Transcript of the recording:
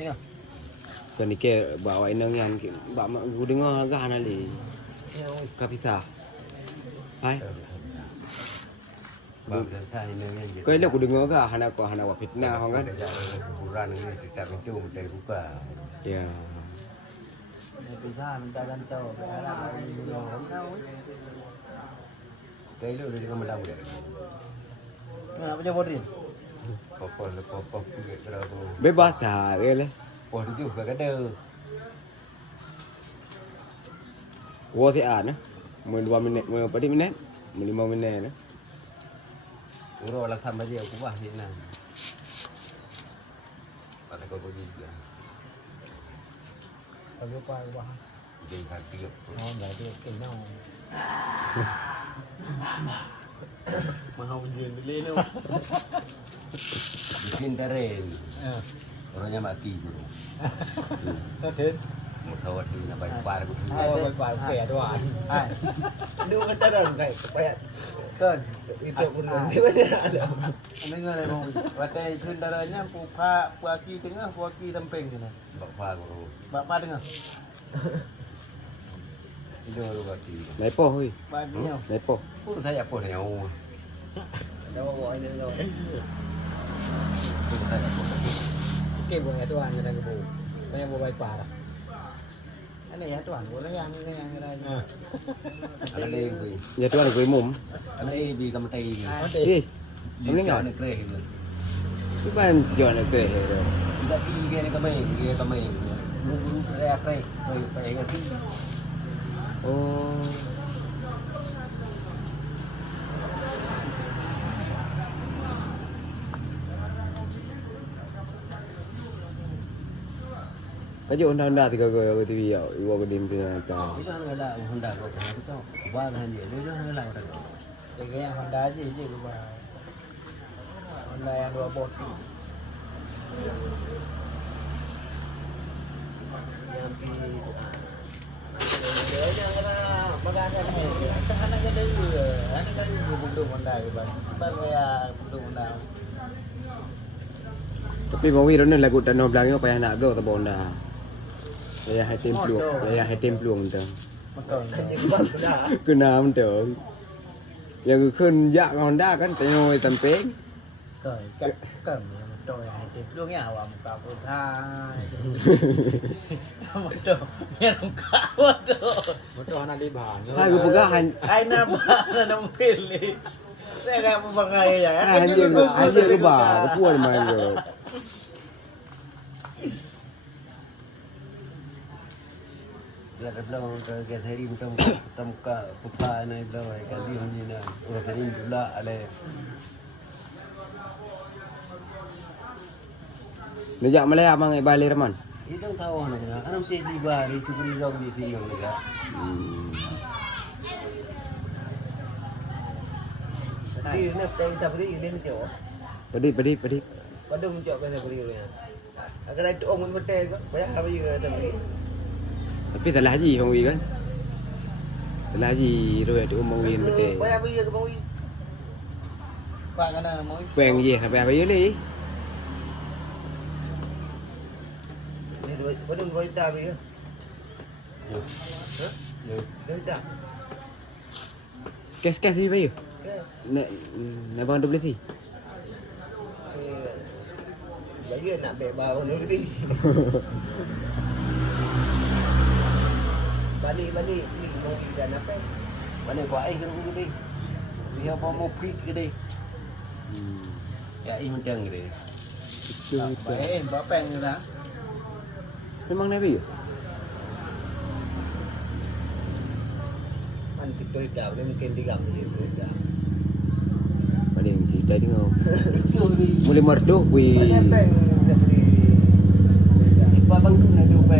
Tengok. Kan ni ke bawa inangan bawa mak aku dengar agak nali. Kapisa. Hai. Bang saya inangan je. Kau elok aku dengar agak anak buat fitnah hang kan. Kuburan ni kita pintu kita buka. Ya. Bisa minta gantau. Kau lu dari kamu lamu. Nak baca borin. Popok juga kerana Bebas dah ke lah. oh itu juga ada. Gua ti an. 2 minit, 4 minit, 5 minit nah. Uro lah sama dia aku wah ni nah. Pada kau pergi juga. Aku pa wah. Jadi hati ke. Oh, dah tu kenal. Mahal menjual beli tu. Bikin teren. Orangnya mati dulu. Betul. Mutawat ni nak bayar par. Oh, baik tu ah. Hai. Dia kataran kayak supaya Kan. itu pun dia banyak ada. Dengar le bang. Watai kendaranya pupa puaki tengah puaki samping kena. Bapak guru. Bapak tengah. Itu baru mati. Lepoh oi. Baginya. Lepoh. Pun saya apa ni oh. Ada bawa ini tu. Pun saya apa. Okey boleh tuan ada ke bu. Banyak bu baik parah. Ini ya tuan, boleh yang ada. Ada lagi. Ya tu ada mum. Ada bi kamu tay ni. Eh, Ini kau ni kereh ni. tu ban jual nak ke. Tidak tiga ni kami. Guru kereh kereh. Pergi ke sini. Oh. Tajuk Honda 3 ke TV ya, ibu ke dim tu kan. Itu hanya lah Honda kau pernah tu tahu. Buat hanya itu hanya lah orang. Jaga yang Honda aja je ke bah. Honda yang 2 bot tu. Yang pi dia yang kena bagan Kan anak ada juga. Anak ada juga bunduk Honda ke bah. Baru ya bunduk Honda. Tapi bawi rona lagu tanah belakang apa yang nak do tak Honda. Saya hai templuang tu. Betul. buat sudah. Kena betul. Yang kun yak Honda kan tanah tamping. Cởi cẩm trồi hai tiếng luôn nhà vào một cặp cô thai một trò nghe đồng cả một trò nó đi bàn Hai gua pegang han ai nam là đồng pilih saya kayak mau pakai ya han je ke ba ke puan main ke. Dia ada bilang ke hari macam ka putra ni bilang kali ni na. Orang tadi pula ada. Lejak Malay abang ai balik Rahman. Itu tahu nak. Anak cik liba ni cuba dong di sini juga. Tadi ni peng tak beri dia ni jawab. Pedi. Pada menjawab benda beri dia. Agar itu orang betul ke? Banyak apa juga tak beri. Tapi tak lah haji bang Wi kan. Tak lah haji royak tu bang Wi betul. Banyak apa juga bang Wi. Pak cái này mới Peng je sampai apa ye li. Pada dua juta beri ke? Ya. 2 juta. Kes ni bayu. Nak bang 12 si. Bayar nak baik bawa dulu sih. Balik ni mau dan apa? Mana buat air kena dulu ni. Dia bawa mobil ke dia. Ya, ini macam ni. baik bapak yang dah Memang Nabi ke? Nanti 2 juta boleh mungkin 3 juta. Ada yang cerita dengar. Mulai merdu wi. Banyak peng tak beri. Ipa bang tu nak jumpa.